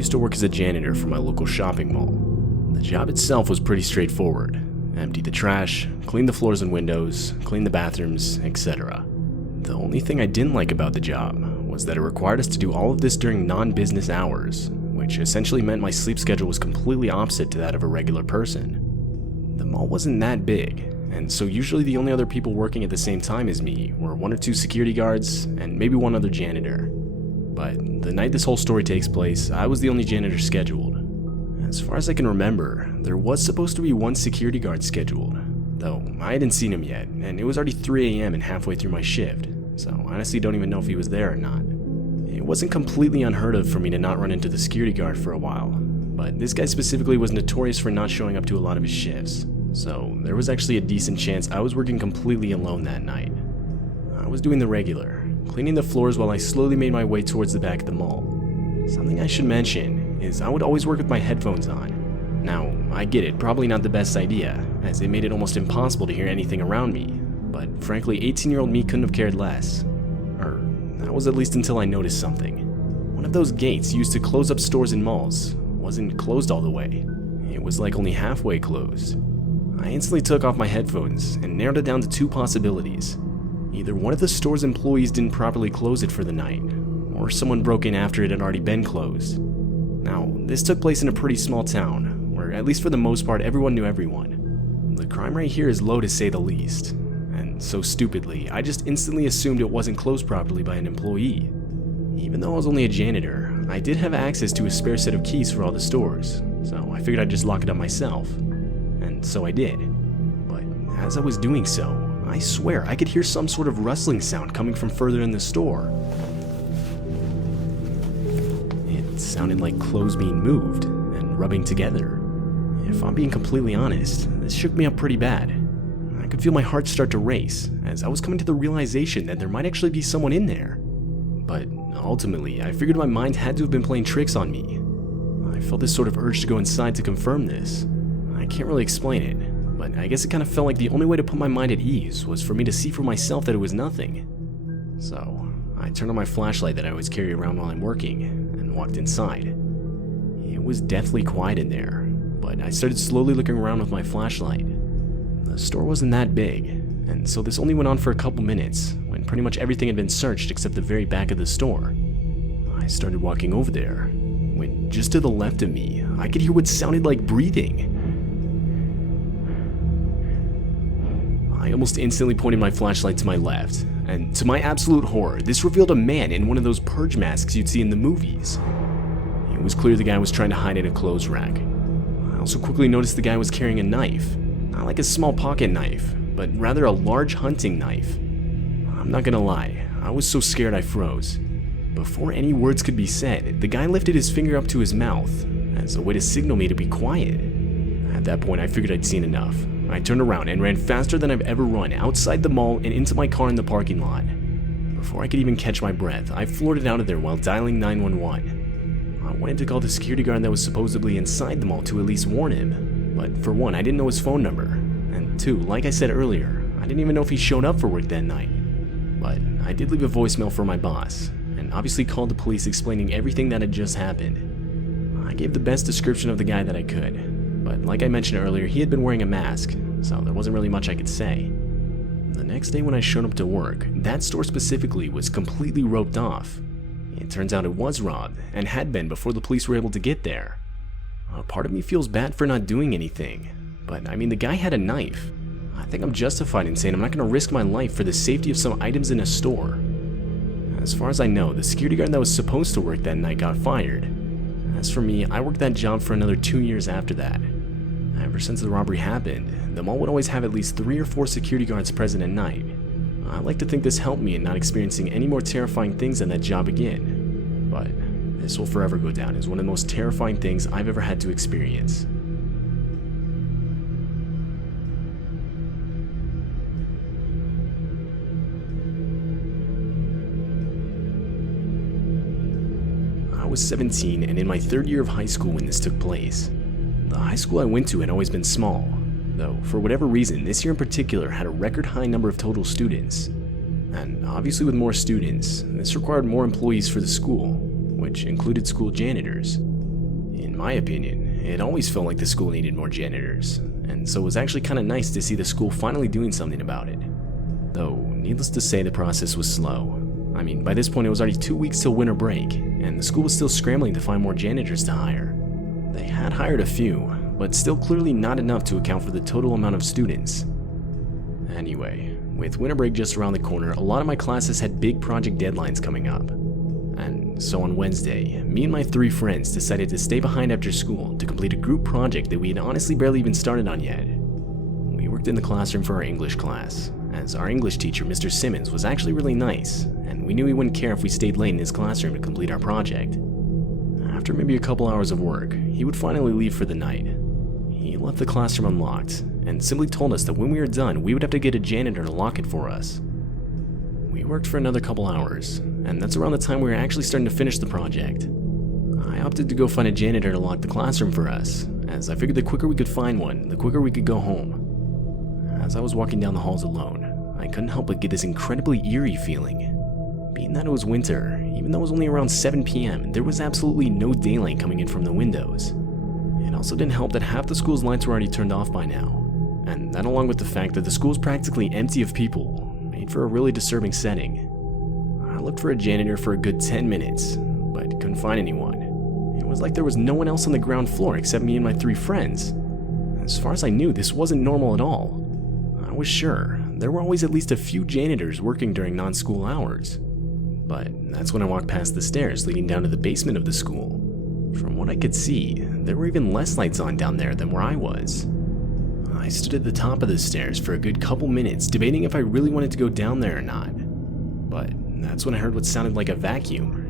used to work as a janitor for my local shopping mall. The job itself was pretty straightforward. Empty the trash, clean the floors and windows, clean the bathrooms, etc. The only thing I didn't like about the job was that it required us to do all of this during non-business hours, which essentially meant my sleep schedule was completely opposite to that of a regular person. The mall wasn't that big, and so usually the only other people working at the same time as me were 1 or 2 security guards and maybe 1 other janitor. But the night this whole story takes place, I was the only janitor scheduled. As far as I can remember, there was supposed to be 1 security guard scheduled, though I hadn't seen him yet, and it was already 3 a.m. and halfway through my shift, so I honestly don't even know if he was there or not. It wasn't completely unheard of for me to not run into the security guard for a while, but this guy specifically was notorious for not showing up to a lot of his shifts, so there was actually a decent chance I was working completely alone that night. I was doing the regular, cleaning the floors while I slowly made my way towards the back of the mall. Something I should mention is I would always work with my headphones on. Now, I get it, probably not the best idea, as it made it almost impossible to hear anything around me, but frankly 18-year-old me couldn't have cared less. Or, that was at least until I noticed something. One of those gates used to close up stores in malls wasn't closed all the way. It was like only halfway closed. I instantly took off my headphones and narrowed it down to 2 possibilities. Either one of the store's employees didn't properly close it for the night, or someone broke in after it had already been closed. Now, this took place in a pretty small town, where at least for the most part everyone knew everyone. The crime rate here is low to say the least, and so stupidly, I just instantly assumed it wasn't closed properly by an employee. Even though I was only a janitor, I did have access to a spare set of keys for all the stores, so I figured I'd just lock it up myself. And so I did. But as I was doing so, I swear I could hear some sort of rustling sound coming from further in the store. It sounded like clothes being moved and rubbing together. If I'm being completely honest, this shook me up pretty bad. I could feel my heart start to race as I was coming to the realization that there might actually be someone in there. But ultimately, I figured my mind had to have been playing tricks on me. I felt this sort of urge to go inside to confirm this. I can't really explain it, but I guess it kind of felt like the only way to put my mind at ease was for me to see for myself that it was nothing. So, I turned on my flashlight that I always carry around while I'm working and walked inside. It was deathly quiet in there, but I started slowly looking around with my flashlight. The store wasn't that big, and so this only went on for a couple minutes when pretty much everything had been searched except the very back of the store. I started walking over there, when just to the left of me, I could hear what sounded like breathing. I almost instantly pointed my flashlight to my left, and to my absolute horror, this revealed a man in one of those purge masks you'd see in the movies. It was clear the guy was trying to hide in a clothes rack. I also quickly noticed the guy was carrying a knife, not like a small pocket knife, but rather a large hunting knife. I'm not gonna lie, I was so scared I froze. Before any words could be said, the guy lifted his finger up to his mouth as a way to signal me to be quiet. At that point, I figured I'd seen enough. I turned around and ran faster than I've ever run outside the mall and into my car in the parking lot. Before I could even catch my breath, I floored it out of there while dialing 911. I wanted to call the security guard that was supposedly inside the mall to at least warn him, but for one, I didn't know his phone number, and two, like I said earlier, I didn't even know if he showed up for work that night. But I did leave a voicemail for my boss, and obviously called the police explaining everything that had just happened. I gave the best description of the guy that I could, but like I mentioned earlier, he had been wearing a mask, so there wasn't really much I could say. The next day when I showed up to work, that store specifically was completely roped off. It turns out it was robbed, and had been before the police were able to get there. A part of me feels bad for not doing anything, but I mean the guy had a knife. I think I'm justified in saying I'm not going to risk my life for the safety of some items in a store. As far as I know, the security guard that was supposed to work that night got fired. As for me, I worked that job for another 2 years after that. Ever since the robbery happened, the mall would always have at least 3 or 4 security guards present at night. I like to think this helped me in not experiencing any more terrifying things in that job again. But this will forever go down as one of the most terrifying things I've ever had to experience. I was 17 and in my 3rd year of high school when this took place. The high school I went to had always been small, though for whatever reason this year in particular had a record high number of total students. And obviously with more students, this required more employees for the school, which included school janitors. my opinion, it always felt like the school needed more janitors, and so it was actually kind of nice to see the school finally doing something about it. Though, needless to say, the process was slow. I mean, by this point it was already 2 weeks till winter break, and the school was still scrambling to find more janitors to hire. They had hired a few, but still clearly not enough to account for the total amount of students. Anyway, with winter break just around the corner, a lot of my classes had big project deadlines coming up. And so on Wednesday, me and my 3 friends decided to stay behind after school to complete a group project that we had honestly barely even started on yet. We worked in the classroom for our English class, as our English teacher, Mr. Simmons, was actually really nice, and we knew he wouldn't care if we stayed late in his classroom to complete our project. After maybe a couple hours of work, he would finally leave for the night. He left the classroom unlocked, and simply told us that when we were done, we would have to get a janitor to lock it for us. We worked for another couple hours, and that's around the time we were actually starting to finish the project. I opted to go find a janitor to lock the classroom for us, as I figured the quicker we could find one, the quicker we could go home. As I was walking down the halls alone, I couldn't help but get this incredibly eerie feeling. Being that it was winter, even though it was only around 7 p.m., there was absolutely no daylight coming in from the windows. It also didn't help that half the school's lights were already turned off by now, and that along with the fact that the school was practically empty of people, made for a really disturbing setting. I looked for a janitor for a good 10 minutes, but couldn't find anyone. It was like there was no one else on the ground floor except me and my 3 friends. As far as I knew, this wasn't normal at all. I was sure there were always at least a few janitors working during non-school hours. But that's when I walked past the stairs leading down to the basement of the school. From what I could see, there were even less lights on down there than where I was. I stood at the top of the stairs for a good couple minutes debating if I really wanted to go down there or not. But that's when I heard what sounded like a vacuum.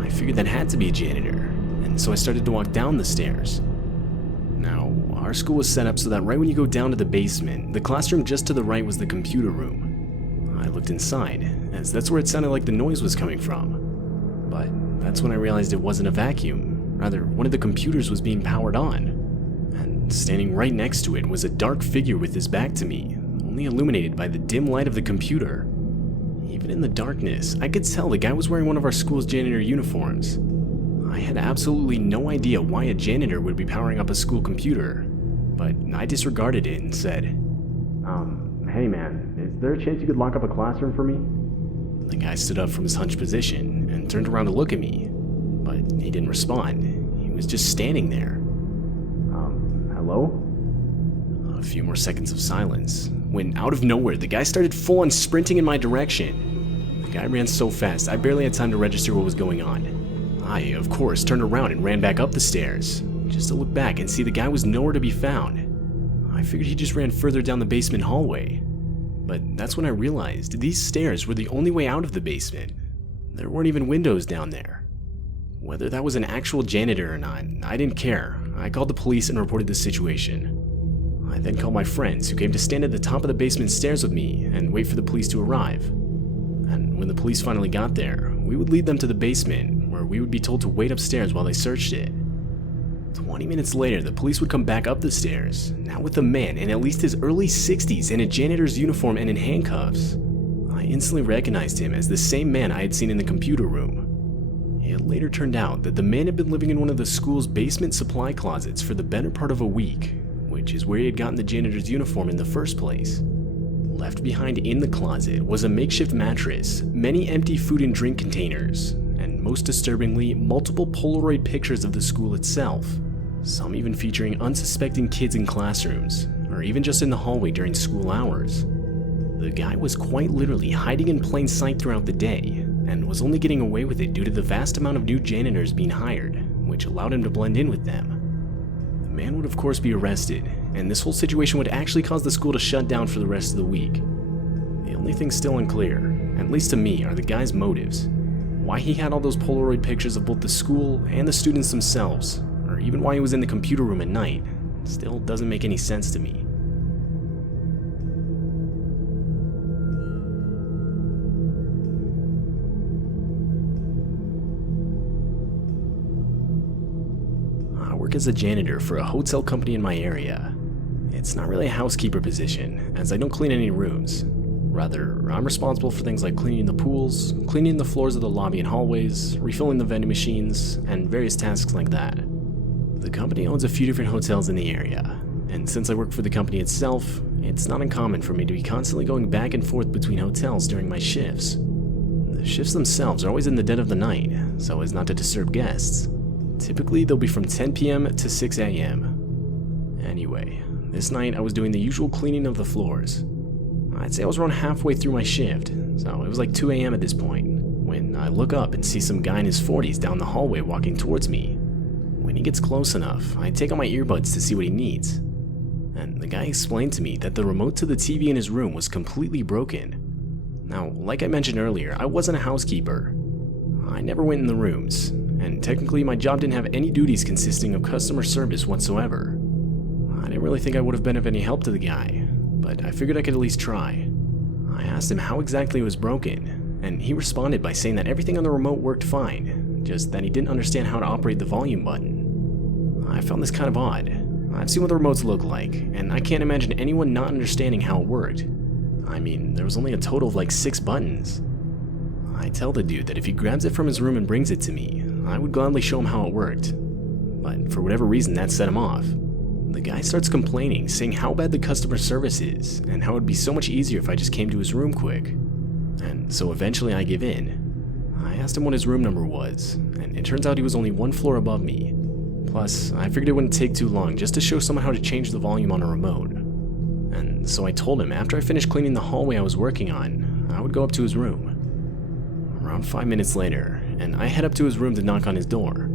I figured that had to be a janitor, and so I started to walk down the stairs. Now, our school was set up so that right when you go down to the basement, the classroom just to the right was the computer room. I looked inside, as that's where it sounded like the noise was coming from. But that's when I realized it wasn't a vacuum. Rather, one of the computers was being powered on. And standing right next to it was a dark figure with his back to me, only illuminated by the dim light of the computer. Even in the darkness, I could tell the guy was wearing one of our school's janitor uniforms. I had absolutely no idea why a janitor would be powering up a school computer, but I disregarded it and said, "Hey man, is there a chance you could lock up a classroom for me?" The guy stood up from his hunched position and turned around to look at me, but he didn't respond. He was just standing there. Hello? A few more seconds of silence, when out of nowhere, the guy started full-on sprinting in my direction. The guy ran so fast, I barely had time to register what was going on. I, of course, turned around and ran back up the stairs, just to look back and see the guy was nowhere to be found. I figured he just ran further down the basement hallway. But that's when I realized these stairs were the only way out of the basement. There weren't even windows down there. Whether that was an actual janitor or not, I didn't care. I called the police and reported the situation. I then called my friends, who came to stand at the top of the basement stairs with me and wait for the police to arrive. And when the police finally got there, we would lead them to the basement, where we would be told to wait upstairs while they searched it. 20 minutes later, the police would come back up the stairs, now with a man in at least his early 60s in a janitor's uniform and in handcuffs. I instantly recognized him as the same man I had seen in the computer room. It later turned out that the man had been living in one of the school's basement supply closets for the better part of a week, which is where he had gotten the janitor's uniform in the first place. Left behind in the closet was a makeshift mattress, many empty food and drink containers, and most disturbingly, multiple Polaroid pictures of the school itself, some even featuring unsuspecting kids in classrooms, or even just in the hallway during school hours. The guy was quite literally hiding in plain sight throughout the day, and was only getting away with it due to the vast amount of new janitors being hired, which allowed him to blend in with them. The man would of course be arrested, and this whole situation would actually cause the school to shut down for the rest of the week. The only thing still unclear, at least to me, are the guy's motives. Why he had all those Polaroid pictures of both the school and the students themselves, or even why he was in the computer room at night, still doesn't make any sense to me. I work as a janitor for a hotel company in my area. It's not really a housekeeper position, as I don't clean any rooms. Rather, I'm responsible for things like cleaning the pools, cleaning the floors of the lobby and hallways, refilling the vending machines, and various tasks like that. The company owns a few different hotels in the area, and since I work for the company itself, it's not uncommon for me to be constantly going back and forth between hotels during my shifts. The shifts themselves are always in the dead of the night, so as not to disturb guests. Typically, they'll be from 10 p.m. to 6 a.m. Anyway, this night I was doing the usual cleaning of the floors. I'd say I was around halfway through my shift, so it was like 2 a.m. at this point, when I look up and see some guy in his 40s down the hallway walking towards me. When he gets close enough, I take out my earbuds to see what he needs. And the guy explained to me that the remote to the TV in his room was completely broken. Now, like I mentioned earlier, I wasn't a housekeeper. I never went in the rooms, and technically my job didn't have any duties consisting of customer service whatsoever. I didn't really think I would have been of any help to the guy, but I figured I could at least try. I asked him how exactly it was broken, and he responded by saying that everything on the remote worked fine, just that he didn't understand how to operate the volume button. I found this kind of odd. I've seen what the remotes look like, and I can't imagine anyone not understanding how it worked. I mean, there was only a total of like 6 buttons. I tell the dude that if he grabs it from his room and brings it to me, I would gladly show him how it worked. But for whatever reason, that set him off. The guy starts complaining, saying how bad the customer service is, and how it would be so much easier if I just came to his room quick. And so eventually I give in. I asked him what his room number was, and it turns out he was only 1 floor above me. Plus, I figured it wouldn't take too long just to show someone how to change the volume on a remote. And so I told him after I finished cleaning the hallway I was working on, I would go up to his room. Around 5 minutes later, and I head up to his room to knock on his door.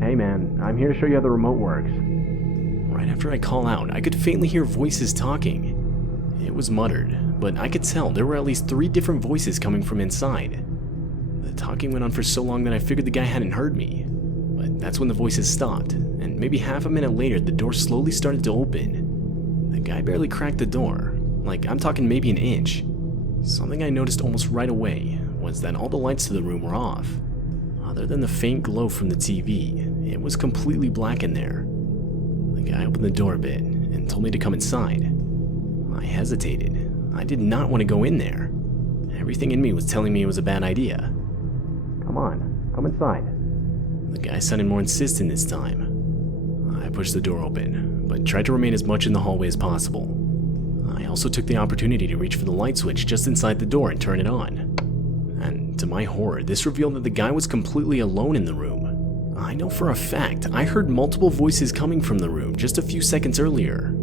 "Hey man, I'm here to show you how the remote works." Right after I call out, I could faintly hear voices talking. It was muttered, but I could tell there were at least 3 different voices coming from inside. The talking went on for so long that I figured the guy hadn't heard me. But that's when the voices stopped, and maybe half a minute later the door slowly started to open. The guy barely cracked the door, like I'm talking maybe an inch. Something I noticed almost right away was that all the lights to the room were off. Other than the faint glow from the TV, it was completely black in there. The guy opened the door a bit and told me to come inside. I hesitated. I did not want to go in there. Everything in me was telling me it was a bad idea. "Come on, come inside." The guy sounded more insistent this time. I pushed the door open, but tried to remain as much in the hallway as possible. I also took the opportunity to reach for the light switch just inside the door and turn it on. And to my horror, this revealed that the guy was completely alone in the room. I know for a fact I heard multiple voices coming from the room just a few seconds earlier.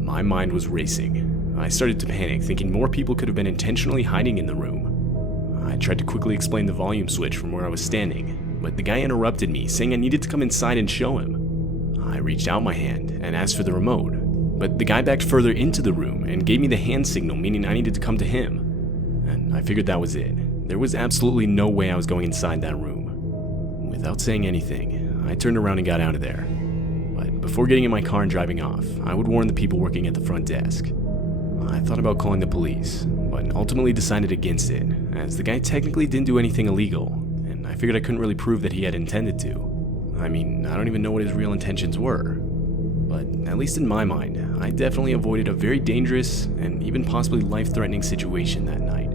My mind was racing. I started to panic, thinking more people could have been intentionally hiding in the room. I tried to quickly explain the volume switch from where I was standing, but the guy interrupted me, saying I needed to come inside and show him. I reached out my hand and asked for the remote, but the guy backed further into the room and gave me the hand signal, meaning I needed to come to him. And I figured that was it. There was absolutely no way I was going inside that room. Without saying anything, I turned around and got out of there. But before getting in my car and driving off, I would warn the people working at the front desk. I thought about calling the police, but ultimately decided against it, as the guy technically didn't do anything illegal, and I figured I couldn't really prove that he had intended to. I mean, I don't even know what his real intentions were. But at least in my mind, I definitely avoided a very dangerous and even possibly life-threatening situation that night.